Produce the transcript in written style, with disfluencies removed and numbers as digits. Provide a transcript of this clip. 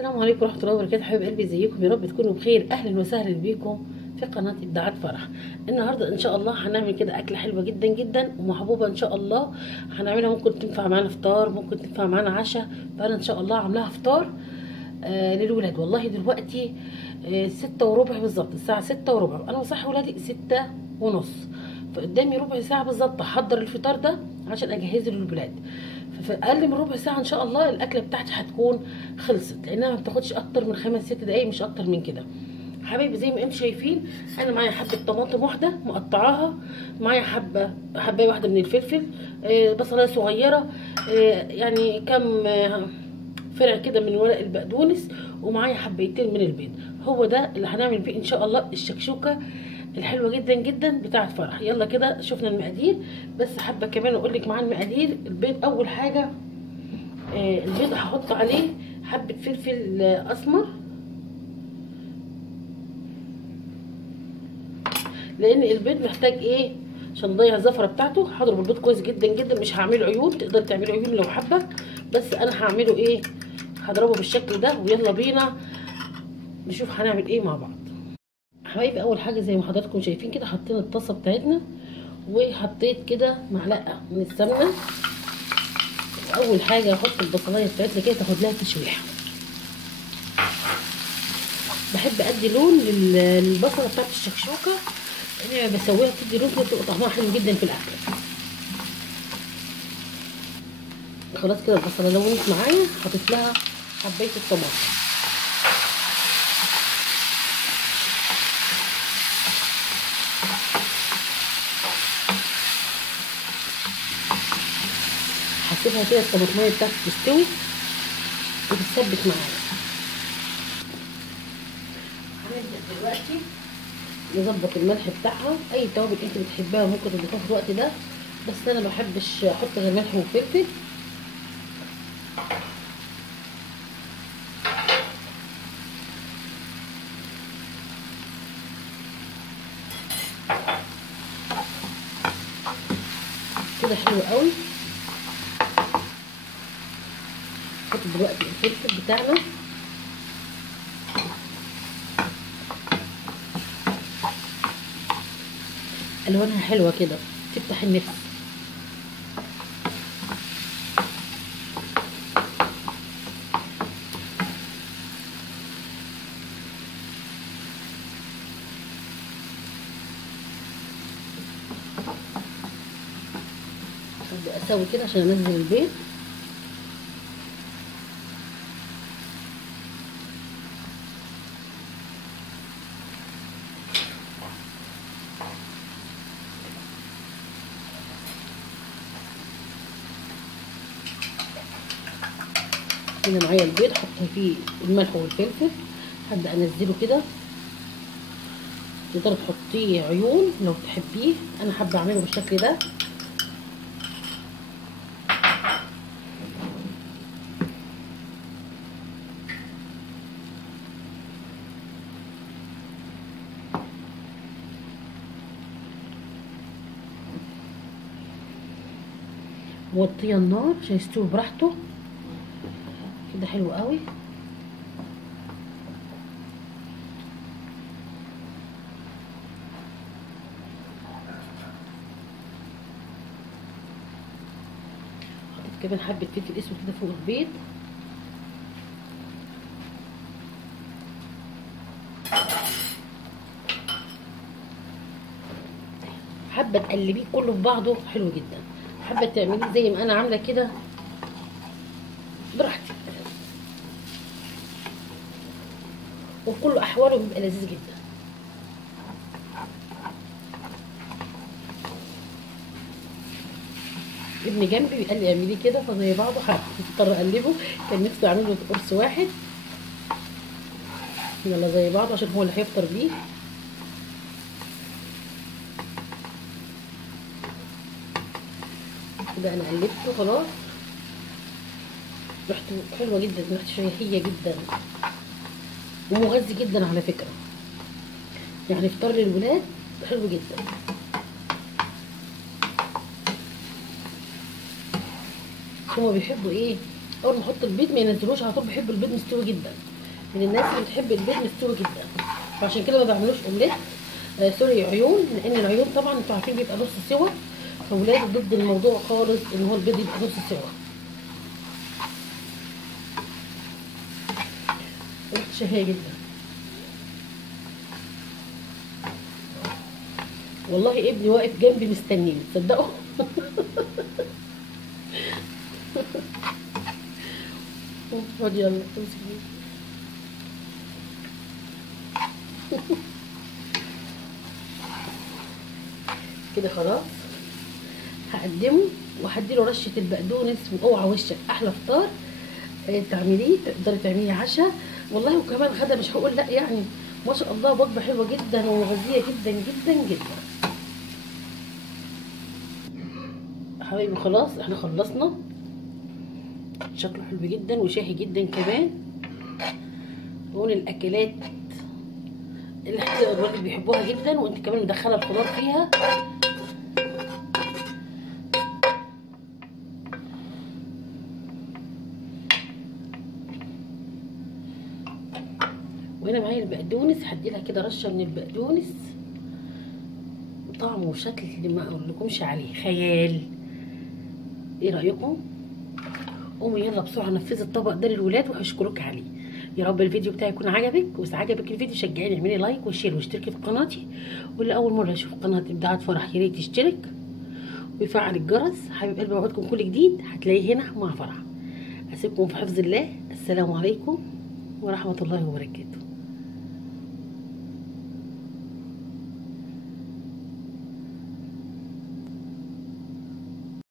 السلام عليكم ورحمه الله وبركاته. حبايب قلبي، ازيكم؟ يا رب تكونوا بخير. اهلا وسهلا بيكم في قناه ابداعات فرح. النهارده ان شاء الله هنعمل كده اكله حلوه جدا جدا ومحبوبه ان شاء الله. هنعملها ممكن تنفع معانا فطار، ممكن تنفع معانا عشاء. فانا ان شاء الله عاملاها فطار للولاد. والله دلوقتي 6:15 بالظبط، الساعه 6:15. انا بصحي ولادي 6:30، فقدامي ربع ساعه بالظبط احضر الفطار ده عشان اجهزه للولاد. في اقل من ربع ساعه ان شاء الله الاكله بتاعتي هتكون خلصت، لانها ما بتاخدش اكتر من 5-6 دقايق، مش اكتر من كده. حبايبي زي ما انتم شايفين، انا معايا حبه طماطم واحده مقطعاها، معايه حبايه واحده من الفلفل، بصلايه صغيره، يعني كم فرع كده من ورق البقدونس، ومعايا حبيتين من البيض. هو ده اللي هنعمل بيه ان شاء الله الشكشوكه الحلوه جدا جدا بتاعه فرح. يلا كده شفنا المقادير، بس حابه كمان اقول لك معاه المقادير. البيض اول حاجه، البيض هحط عليه حبه فلفل اسمر، لان البيض محتاج ايه عشان نضيع الزفره بتاعته. هضرب البيض كويس جدا جدا، مش هعمله عيون، تقدر تعملي عيون لو حابه، بس انا هعمله ايه، هضربه بالشكل ده. ويلا بينا نشوف هنعمل ايه مع بعض. حبايبي اول حاجه زي ما حضراتكم شايفين كده، حطينا الطاسه بتاعتنا وحطيت كده معلقه من السمنه. واول حاجه احط البصلايه بتاعتنا كده تاخد لها تشويحه. بحب ادي لون للبصله بتاعت الشكشوكه، انا بسويها بتدي لون كده، بتبقى طعمها حلو جدا في الاكل. خلاص كده البصله لونت معايا، حطيت لها حبايه الطماطم. هسيبها كده الطماطميه بتاعتي تستوي وتتسبك معايا. هنبدا دلوقتي نظبط الملح بتاعها. اي توابل انت بتحبها ممكن تضيفها في الوقت ده، بس انا ما بحبش احط غير ملح وفلفل. كده حلو قوي. نحط دلوقتي الفلفل بتاعنا، الوانها حلوه كده تفتح النفس. ابدا اسوي كده عشان انزل البيض. هنا معايا البيض، حط فيه الملح والفلفل، هبدا انزله كده. تقدري تحطيه عيون لو تحبيه، انا حابه اعمله بالشكل ده. موطيه النار عشان يستوي براحته كده، حلو قوي. حطيت كمان حبه فلفل اسود كده فوق البيض. حابه تقلبيه كله في بعضه، حلو جدا. حابه تعمليه زي ما انا عامله كده براحتك، وكل احواله بيبقى لذيذ جدا. ابني جنبي قال لي اعمليه كده، فزي بعضه هضطر اقلبه. كان نفسه اعمل له قرص واحد. يلا زي بعضه عشان هو اللي هيفطر بيه. كده انا قلبته خلاص. ريحته حلوه جدا، ريحته شهيه جدا ومغذي جدا على فكره، يعني فطار للولاد حلو جدا. هما بيحبوا ايه اول ما احط البيض ما ينزلوش على طول، بحب البيض مستوي جدا، من الناس اللي بتحب البيض مستوي جدا، فعشان كده ما بعملوش اومليت. سوري عيون، لان العيون طبعا انتوا عارفين بيبقى نص سوا، فولادي ضد الموضوع خالص ان هو البيض يبقى نص سوا. شهية جدا والله، ابني واقف جنبي مستنيني تصدقوا. خد يلا امسكي. كده خلاص هقدمه وهديله رشه البقدونس، واوعى وشك احلى فطار تعمليه، تقدري تعملي عشاء والله، وكمان غدا مش هقول لا يعني. ما شاء الله وجبه حلوه جدا ومغذيه جدا جدا جدا. حبايبي خلاص احنا خلصنا، شكله حلو جدا وشاهي جدا كمان، من الاكلات اللي الراجل بيحبوها جدا، وانت كمان مدخله الخضار فيها. وهنا معايا البقدونس، هدي لها كده رشه من البقدونس، طعم وشكل اللي ما اقولكمش عليه خيال. ايه رايكم؟ قومي يلا بسرعه نفذي الطبق ده للولاد وهشكرك عليه. يا رب الفيديو بتاعي يكون عجبك، واذا عجبك الفيديو شجعيني اعملي لايك وشير واشتركي في قناتي، واللي اول مره يشوف قناه ابداعات فرح يا ريت يشترك ويفعل الجرس. حبيب قلبي اوعدكم كل جديد هتلاقيه هنا مع فرح. اسيبكم في حفظ الله. السلام عليكم ورحمه الله وبركاته.